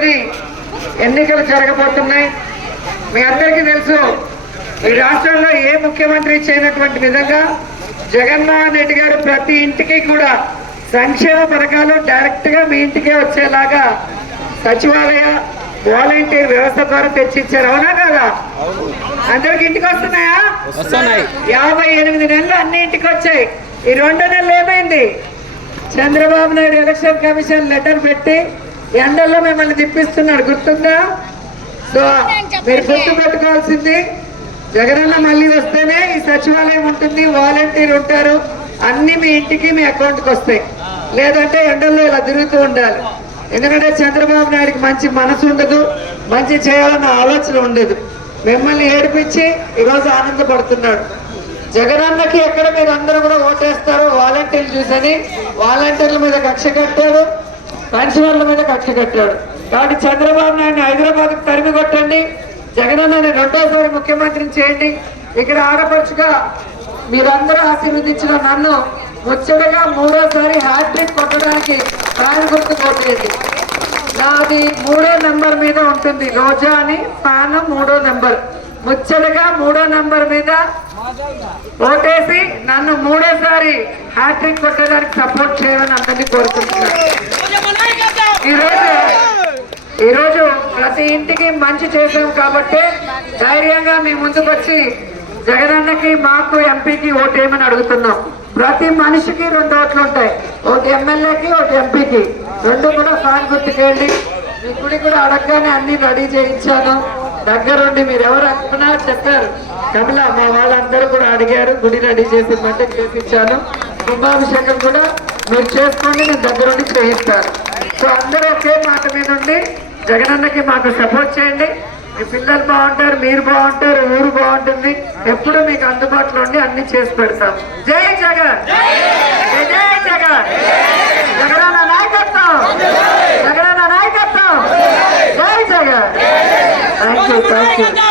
తేదీ ఎన్నికలు జరగబోతున్నాయి. మీ అందరికీ తెలుసు, ఈ రాష్ట్రంలో ఏ ముఖ్యమంత్రి చేయనటువంటి విధంగా జగన్మోహన్ రెడ్డి గారు ప్రతి ఇంటికి కూడా సంక్షేమ పథకాలు డైరెక్ట్గా మీ ఇంటికే వచ్చేలాగా సచివాలయ వాలంటీర్ వ్యవస్థ ద్వారా తెచ్చిచ్చారు. అవునా కదా? అందరికి ఇంటికి వస్తున్నాయా? 58 నెలలు అన్ని ఇంటికి వచ్చాయి. ఈ 2 నెలలు ఏమైంది? Chandrababu Naidu election commission letter పెట్టి ఎండల్లో మిమ్మల్ని తిప్పిస్తున్నాడు, గుర్తుందా? సో మీరు గుర్తు పెట్టుకోవాల్సింది, జగనన్న మళ్ళీ వస్తేనే ఈ సచివాలయం ఉంటుంది, వాలంటీర్ ఉంటారు, అన్ని మీ ఇంటికి మీ అకౌంట్కి వస్తాయి. లేదంటే ఎండల్లో ఇలా తిరుగుతూ ఉండాలి. ఎందుకంటే చంద్రబాబు నాయుడికి మంచి మనసు ఉండదు, మంచి చేయాలన్న ఆలోచన ఉండదు. మిమ్మల్ని ఏడిపించి ఈరోజు ఆనందపడుతున్నాడు. జగనన్నకి ఎక్కడ మీరు అందరూ కూడా ఓటేస్తారో వాలంటీర్లు చూసని వాలంటీర్ల మీద కక్ష కట్టాడు, పెన్షనర్ల మీద కక్ష కట్టాడు. కాబట్టి చంద్రబాబు నాయుడిని హైదరాబాద్కు తరిమి కొట్టండి, జగనన్నని 2వ ముఖ్యమంత్రిని చేయండి. ఇక్కడ ఆడపడుచుగా మీరందరూ ఆశీర్వదించిన నన్ను ముచ్చటగా 3వ హ్యాట్రిక్ కొట్టడానికి ఫ్యాన్ గుర్తు కొట్టేది. నాది 3వ నెంబర్ మీద ఉంటుంది, రోజా అని ఫ్యాన్ 3వ నెంబర్. ముచ్చటగా 3వ నెంబర్ మీద ఓటేసి నన్ను 3వ హ్యాట్రిక్ కొట్టడానికి సపోర్ట్ చేయాలని అందరినీ కోరుకుంటున్నాను. ఈరోజు ప్రతి ఇంటికి మంచి చేశాం కాబట్టి ధైర్యంగా మీ ముందుకు వచ్చి జగనన్నకి మాకు ఎంపీకి ఓటేయమని అడుగుతున్నాం. ప్రతి మనిషికి 2 ఓట్లు ఉంటాయి, ఒకటి ఎమ్మెల్యేకి ఒకటి ఎంపీకి. 2 కూడా ఫ్యాన్ గుర్తుకేయండి. మీ గుడి కూడా అడగగానే అన్ని రెడీ చేయించాను దగ్గరుండి. మీరు ఎవరు అనుకున్నా చెప్పారు, కమల మా వాళ్ళందరూ కూడా అడిగారు, గుడి రెడీ చేసి మధ్య చేయించాను. కుంభాభిషేకం కూడా మీరు చేసుకోండి, నేను దగ్గరుండి చేయిస్తాను. సో అందరూ ఒకే మాట మీద ఉండి జగనన్నకి మాకు సపోర్ట్ చేయండి. మీ పిల్లలు బాగుంటారు, మీరు బాగుంటారు, ఊరు బాగుంటుంది. ఎప్పుడు మీకు అందుబాటులో ఉండి అన్ని చేసి పెడతాం. జై జగన్, జై జగన్, జగనన్న నాయకత్వం, జగనన్న నాయకత్వం, జై జగన్. Thank you.